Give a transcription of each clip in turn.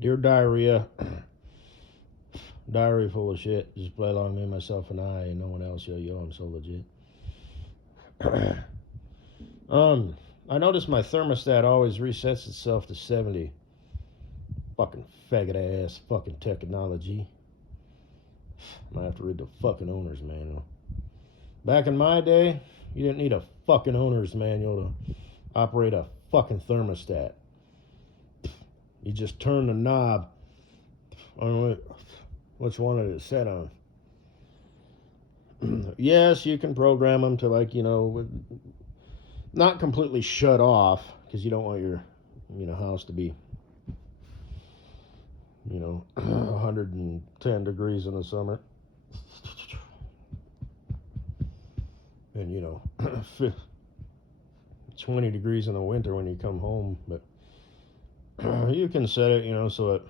Dear diarrhea, diary full of shit. Just play along me, myself, and I, and no one else. Yo, I'm so legit. I noticed my thermostat always resets itself to 70. Fucking faggot ass fucking technology. Might have to read the fucking owner's manual. Back in my day, you didn't need a fucking owner's manual to operate a fucking thermostat. You just turn the knob on which one did it set on. Yes, you can program them to, like, not completely shut off, because you don't want your house to be 110 degrees in the summer and 20 degrees in the winter when you come home. But you can set it so it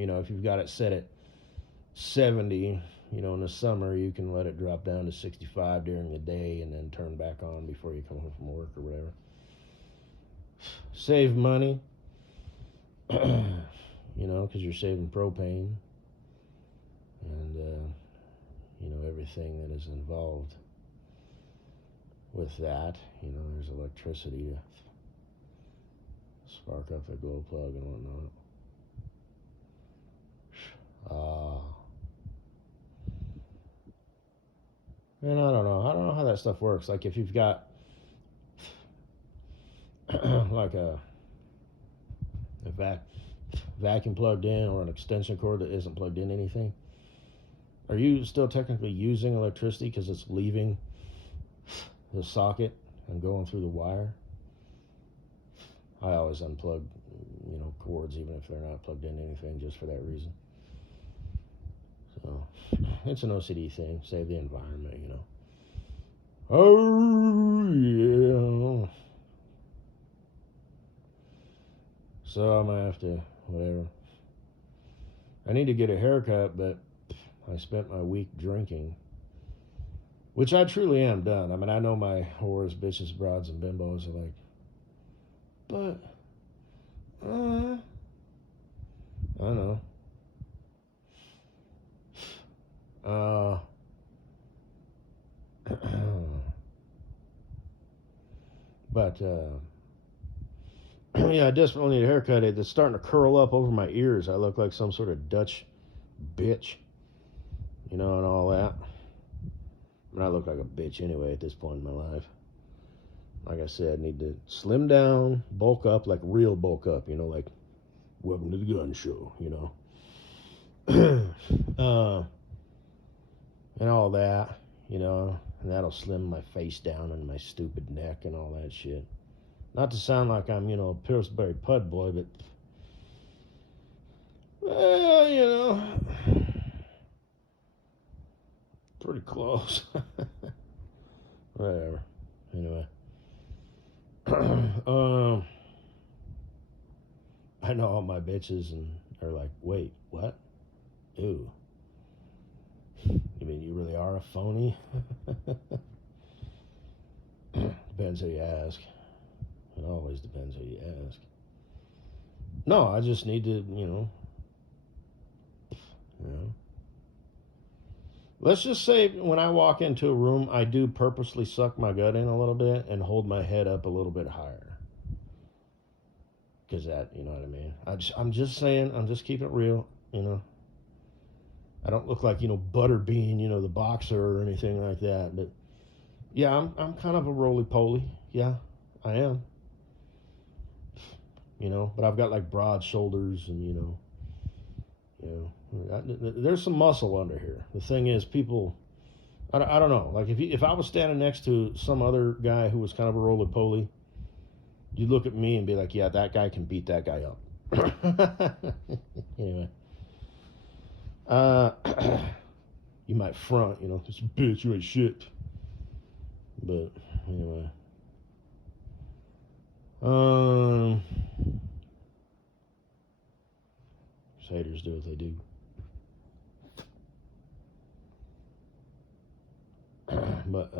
if you've got it set at 70 in the summer, you can let it drop down to 65 during the day and then turn back on before you come home from work or whatever. Save money, because you're saving propane and, everything that is involved with that. There's electricity to spark up the glow plug and whatnot. And I don't know how that stuff works. Like, if you've got like a vacuum plugged in, or an extension cord that isn't plugged in anything, are you still technically using electricity because it's leaving the socket and going through the wire? I always unplug cords, even if they're not plugged in anything, just for that reason. So it's an OCD thing. Save the environment, Oh yeah. So I'm gonna have to whatever. I need to get a haircut, but I spent my week drinking, which I truly am done. I mean, I know my whores, bitches, broads, and bimbos are like, but I don't know. But yeah, I desperately need a haircut. It's starting to curl up over my ears. I look like some sort of Dutch bitch, and all that. I mean, I look like a bitch anyway at this point in my life. Like I said, I need to slim down, bulk up, like real bulk up, like welcome to the gun show, and all that, and that'll slim my face down and my stupid neck and all that shit. Not to sound like I'm, a Pillsbury Pud boy, but, pretty close. Whatever. Anyway. I know all my bitches and are like, wait, what? Ew. You mean you really are a phony? Depends who you ask. It always depends who you ask. No, I just need to, Let's just say when I walk into a room, I do purposely suck my gut in a little bit and hold my head up a little bit higher. Because that, you know what I mean? I'm just saying, I'm just keeping it real, I don't look like, Butterbean, the boxer or anything like that. But yeah, I'm kind of a roly-poly. Yeah, I am. But I've got like broad shoulders and, there's some muscle under here. The thing is, people, I don't know. Like if I was standing next to some other guy who was kind of a roly-poly, you'd look at me and be like, yeah, that guy can beat that guy up. Anyway. You might front, this bitch, you ain't shit. But anyway. Haters do what they do. But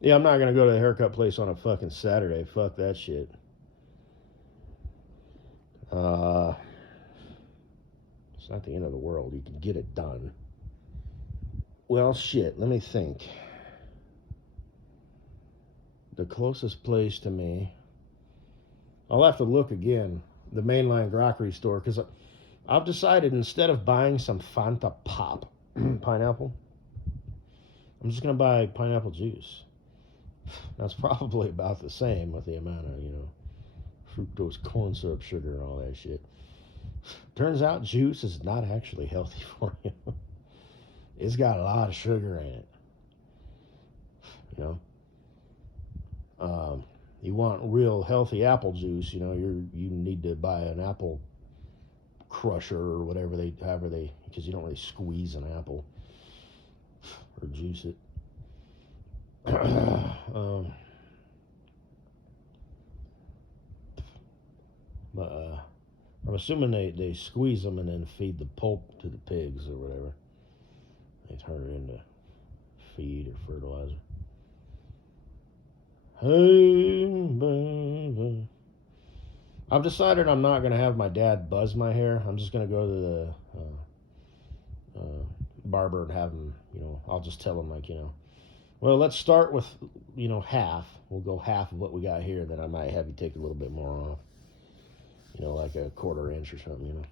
Yeah, I'm not gonna go to the haircut place on a fucking Saturday. Fuck that shit. Uh, it's not the end of the world. You can get it done. Well, shit. Let me think. The closest place to me. I'll have to look again. The mainline grocery store, because I've decided instead of buying some Fanta Pop pineapple, I'm just gonna buy pineapple juice. That's probably about the same with the amount of fructose corn syrup, sugar, and all that shit. Turns out juice is not actually healthy for you. It's got a lot of sugar in it. You know, you want real healthy apple juice. You need to buy an apple crusher or however they, because you don't really squeeze an apple or juice it. But I'm assuming they squeeze them and then feed the pulp to the pigs or whatever. They turn it into feed or fertilizer. Hey, baby. I've decided I'm not going to have my dad buzz my hair. I'm just going to go to the barber and have him, I'll just tell him, like, well, let's start with, half. We'll go half of what we got here, then I might have you take a little bit more off. Like a quarter inch or something.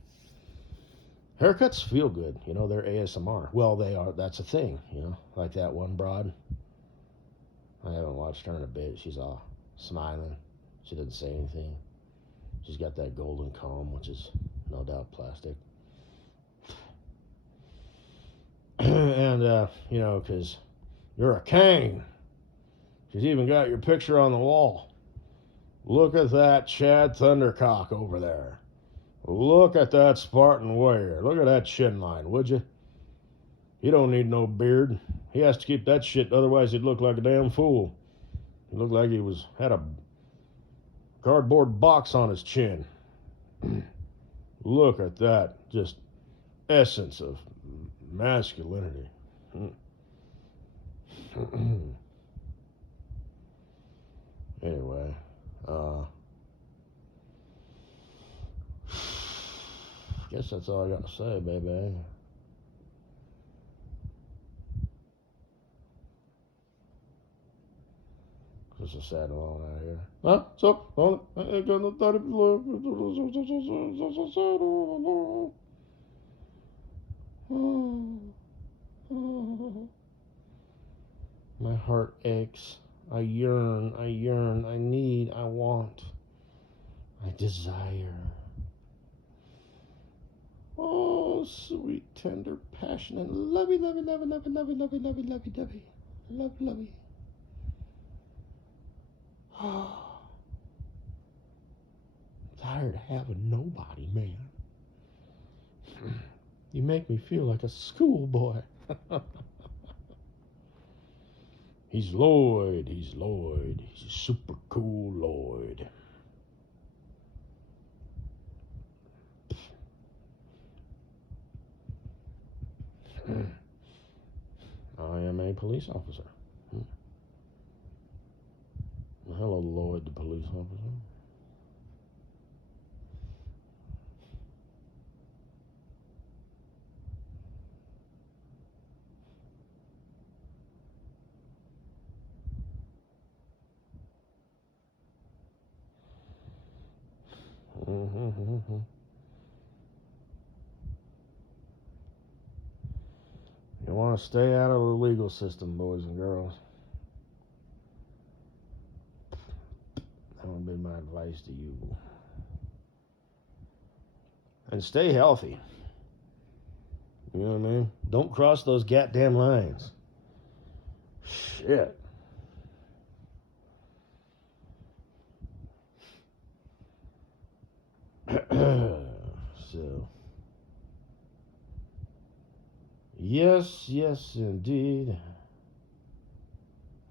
Haircuts feel good, they're ASMR. Well, they are, that's a thing, like that one broad. I haven't watched her in a bit. She's all smiling. She doesn't say anything. She's got that golden comb, which is no doubt plastic. And, because you're a king. She's even got your picture on the wall. Look at that Chad Thundercock over there. Look at that Spartan warrior. Look at that chin line, would you? He don't need no beard. He has to keep that shit, otherwise he'd look like a damn fool. He looked like he had a cardboard box on his chin. Look at that. Just essence of masculinity. Anyway, guess that's all I got to say, baby. It's a sad alone out here. Huh? So, my heart aches. I yearn, I need, I want, I desire. Oh, sweet, tender, passionate, lovey, lovey, lovey, lovey, lovey, lovey, lovey, lovey, lovey, love, lovey. Oh, tired of having nobody, man. You make me feel like a schoolboy. He's Lloyd, he's super cool Lloyd. I am a police officer. Hello, Lloyd, the police officer. You want to stay out of the legal system, boys and girls. That would be my advice to you. And stay healthy. You know what I mean? Don't cross those goddamn lines. Shit. So, yes, indeed.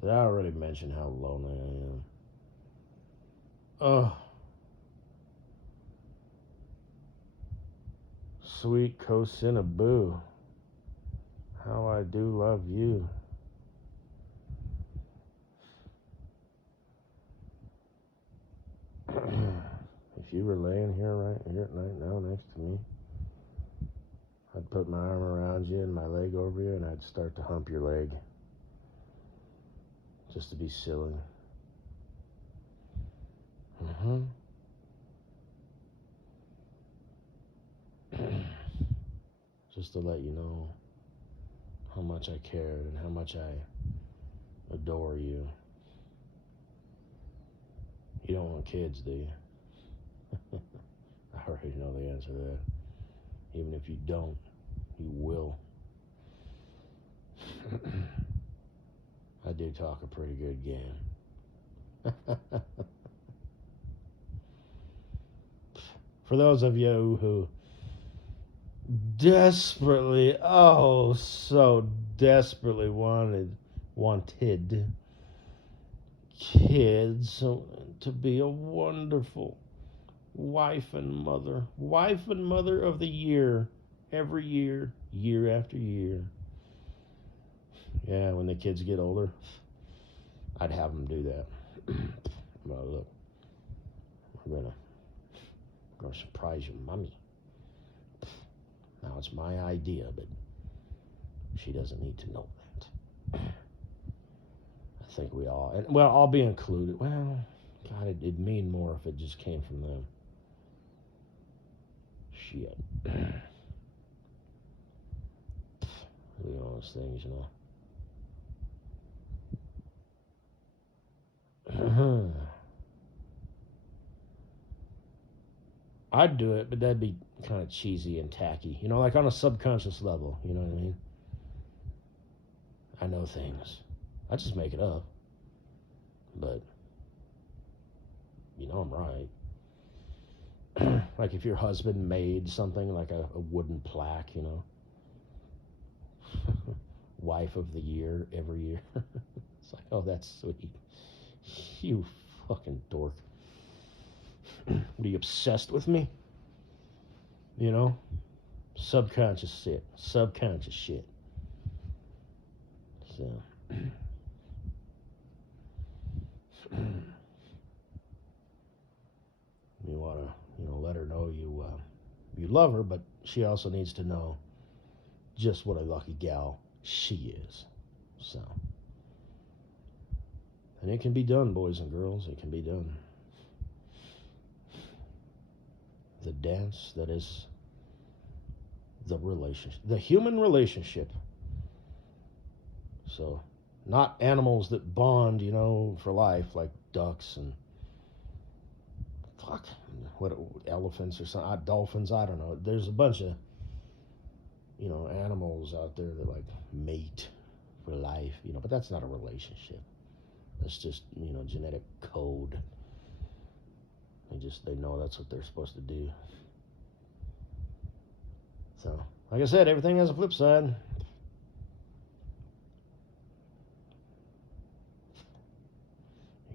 Did I already mention how lonely I am? Oh, sweet Kosinaboo. How I do love you. if you were laying here right now next to me, I'd put my arm around you and my leg over you, and I'd start to hump your leg. Just to be silly. Just to let you know how much I cared and how much I adore you. You don't want kids, do you? I already know the answer to that. Even if you don't, you will. I do talk a pretty good game. For those of you who desperately, oh, so desperately wanted kids to be a wonderful wife and mother of the year, every year, year after year. Yeah, when the kids get older, I'd have them do that. Well, look, we're gonna surprise your mommy. Now it's my idea, but she doesn't need to know that. I think we all, and well, I'll be included. Well, God, it'd mean more if it just came from them. Shit. You know those things, you know. I'd do it, but that'd be kind of cheesy and tacky. You know, like on a subconscious level. You know what I mean? I know things. I just make it up. But, you know I'm right. Like if your husband made something like a wooden plaque, you know. Wife of the year every year. It's like, oh, that's sweet. You fucking dork. What, are you obsessed with me? You know? Subconscious shit. So. You want to, let her know you love her, but she also needs to know just what a lucky gal she is. So. And it can be done, boys and girls. It can be done. The dance that is the relationship, the human relationship. So, not animals that bond, for life, like ducks and elephants or something, dolphins. I don't know. There's a bunch of animals out there that like mate for life, but that's not a relationship. That's just genetic code. They know that's what they're supposed to do. So, like I said, everything has a flip side.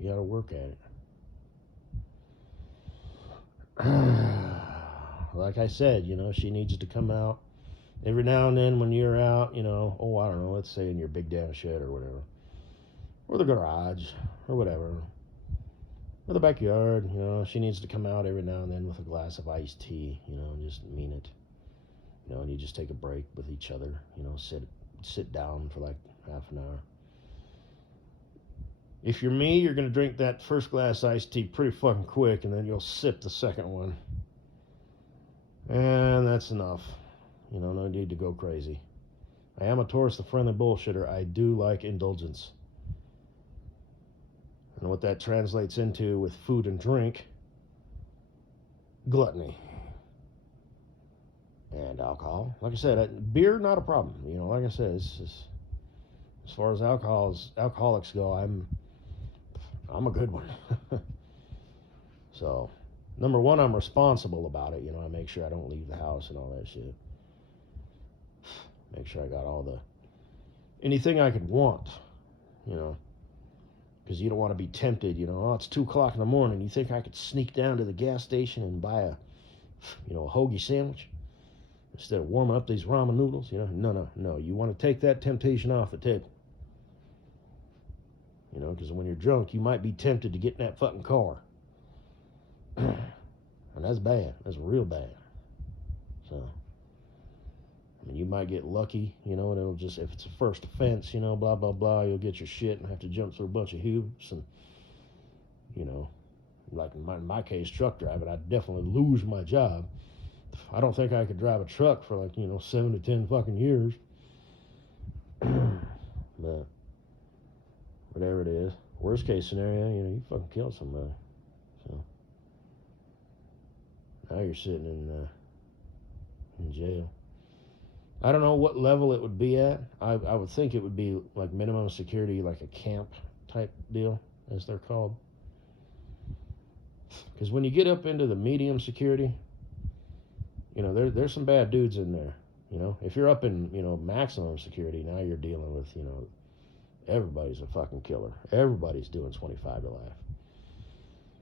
You gotta work at it. Like I said, she needs to come out every now and then when you're out, I don't know, let's say in your big damn shed or whatever. Or the garage, or whatever. Or the backyard, she needs to come out every now and then with a glass of iced tea, and just mean it. And you just take a break with each other, sit down for like half an hour. If you're me, you're going to drink that first glass iced tea pretty fucking quick, and then you'll sip the second one. And that's enough. No need to go crazy. I am a Taurus, the friendly bullshitter. I do like indulgence. And what that translates into with food and drink, gluttony. And alcohol. Like I said, beer, not a problem. Like I said, as far as alcoholics go, I'm a good one. So, number one, I'm responsible about it. I make sure I don't leave the house and all that shit. Make sure I got anything I could want, because you don't want to be tempted, it's 2 o'clock in the morning. You think I could sneak down to the gas station and buy a hoagie sandwich instead of warming up these ramen noodles? No. You want to take that temptation off the table. Because when you're drunk, you might be tempted to get in that fucking car. And that's bad. That's real bad. So, I mean, you might get lucky, you know, and it'll just, if it's a first offense, you know, blah, blah, blah, you'll get your shit and have to jump through a bunch of hoops. And, you know, like in my case, truck driving, I'd definitely lose my job. I don't think I could drive a truck for like, 7 to 10 fucking years. But whatever it is, worst case scenario, you fucking kill somebody. So now you're sitting in jail. I don't know what level it would be at. I would think it would be like minimum security, like a camp type deal, as they're called. Because when you get up into the medium security, there's some bad dudes in there. If you're up in, maximum security, now you're dealing with, everybody's a fucking killer. Everybody's doing 25 to life.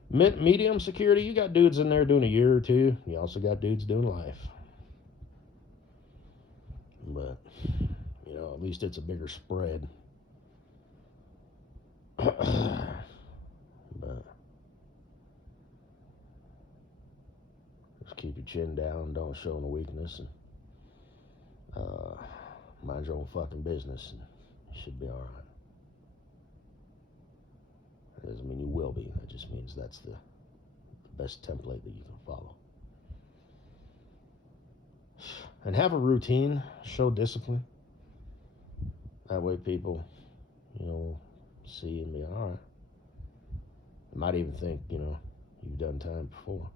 Medium security, you got dudes in there doing a year or two. You also got dudes doing life. But, at least it's a bigger spread. But just keep your chin down, don't show no weakness, and mind your own fucking business, and you should be all right. That doesn't mean you will be. That just means that's the best template that you can follow. And have a routine. Show discipline. That way people, see and be all right. You might even think, you've done time before.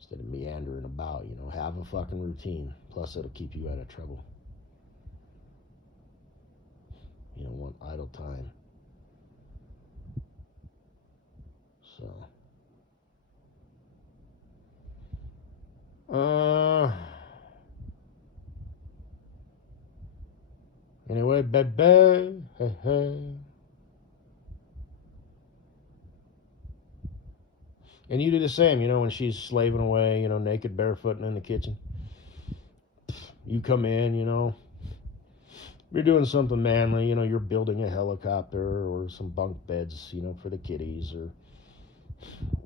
Instead of meandering about, have a fucking routine. Plus, it'll keep you out of trouble. You don't want idle time. So, anyway, baby, hey, hey. And you do the same, when she's slaving away, naked, barefooting in the kitchen. You come in, you're doing something manly, you're building a helicopter or some bunk beds, for the kiddies or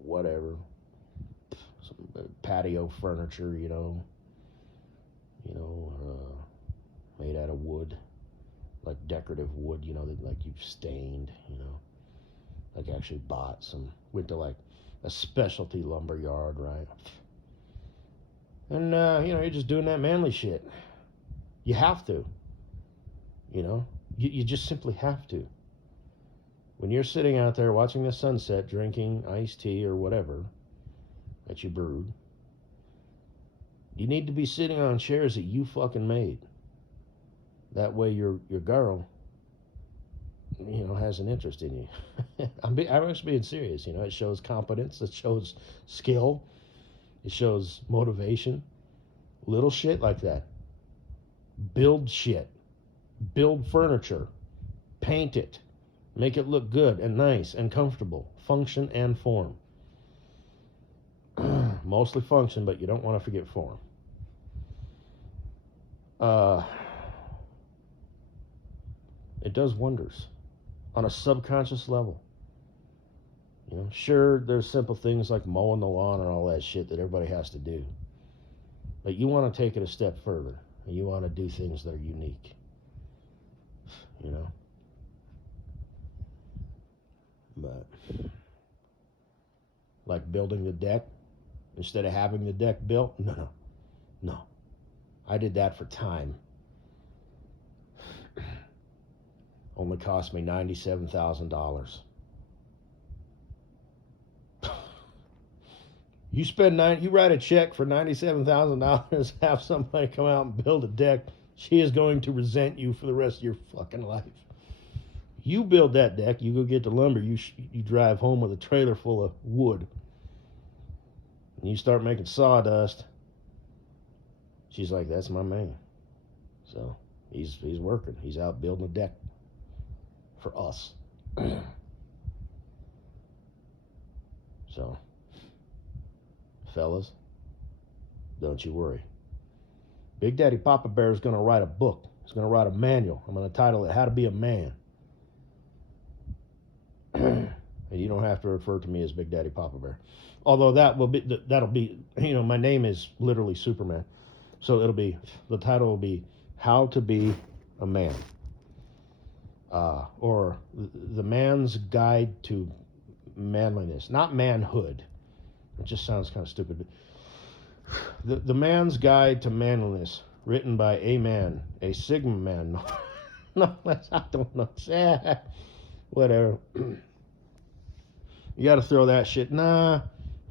whatever. Some patio furniture, made out of wood, like decorative wood, that like you've stained, like actually went to like a specialty lumber yard, right? And, you're just doing that manly shit. You have to, you just simply have to. When you're sitting out there watching the sunset, drinking iced tea or whatever that you brewed, you need to be sitting on chairs that you fucking made. That way your girl, has an interest in you. I'm actually being serious. It shows competence. It shows skill. It shows motivation. Little shit like that. Build shit. Build furniture. Paint it. Make it look good and nice and comfortable. Function and form. Mostly function, but you don't want to forget form. It does wonders on a subconscious level. Sure, there's simple things like mowing the lawn and all that shit that everybody has to do. But you want to take it a step further. And you want to do things that are unique. But, like building the deck, instead of having the deck built, no. I did that for time. Only cost me $97,000. You write a check for $97,000, have somebody come out and build a deck. She is going to resent you for the rest of your fucking life. You build that deck, you go get the lumber, you drive home with a trailer full of wood, and you start making sawdust. She's like, that's my man. So he's working. He's out building a deck for us. So, fellas, don't you worry. Big Daddy Papa Bear is going to write a book. He's going to write a manual. I'm going to title it How to Be a Man. And and you don't have to refer to me as Big Daddy Papa Bear. Although that'll be, my name is literally Superman, so the title will be How to Be a Man, or the Man's Guide to Manliness, not manhood. It just sounds kind of stupid. The Man's Guide to Manliness, written by a man, a Sigma man. No, I don't know. Whatever. You got to throw that shit. Nah,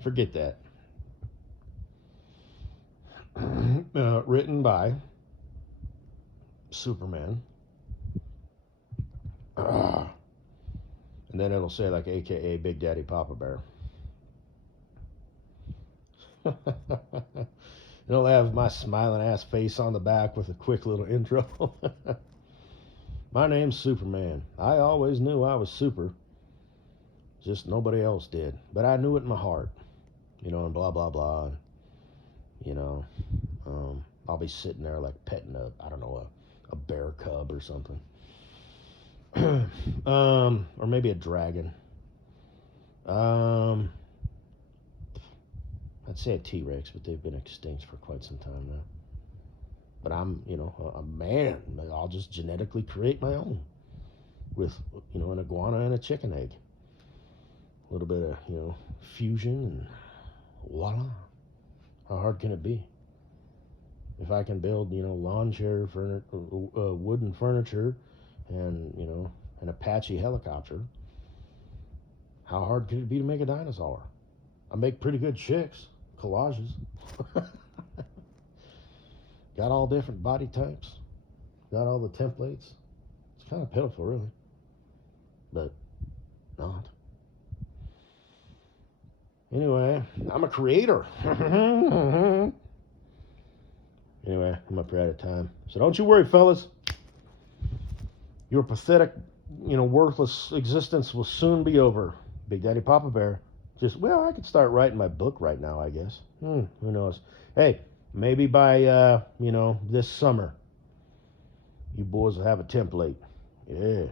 forget that. Written by Superman. And then it'll say like AKA Big Daddy Papa Bear. It'll have my smiling ass face on the back with a quick little intro. My name's Superman. I always knew I was super. Just nobody else did. But I knew it in my heart. And blah, blah, blah. I'll be sitting there like petting a bear cub or something. Or maybe a dragon. I'd say a T-Rex, but they've been extinct for quite some time now. But I'm, a man. I'll just genetically create my own with, an iguana and a chicken egg. A little bit of, fusion, and voila. How hard can it be? If I can build, lawn chair, wooden furniture, and, an Apache helicopter, how hard could it be to make a dinosaur? I make pretty good chicks, collages. Got all different body types. Got all the templates. It's kind of pitiful, really. But not. Anyway, I'm a creator. Anyway, I'm up here out of time. So don't you worry, fellas. Your pathetic, worthless existence will soon be over. Big Daddy Papa Bear. I could start writing my book right now, I guess. Who knows? Hey, maybe by, this summer, you boys will have a template. Yeah.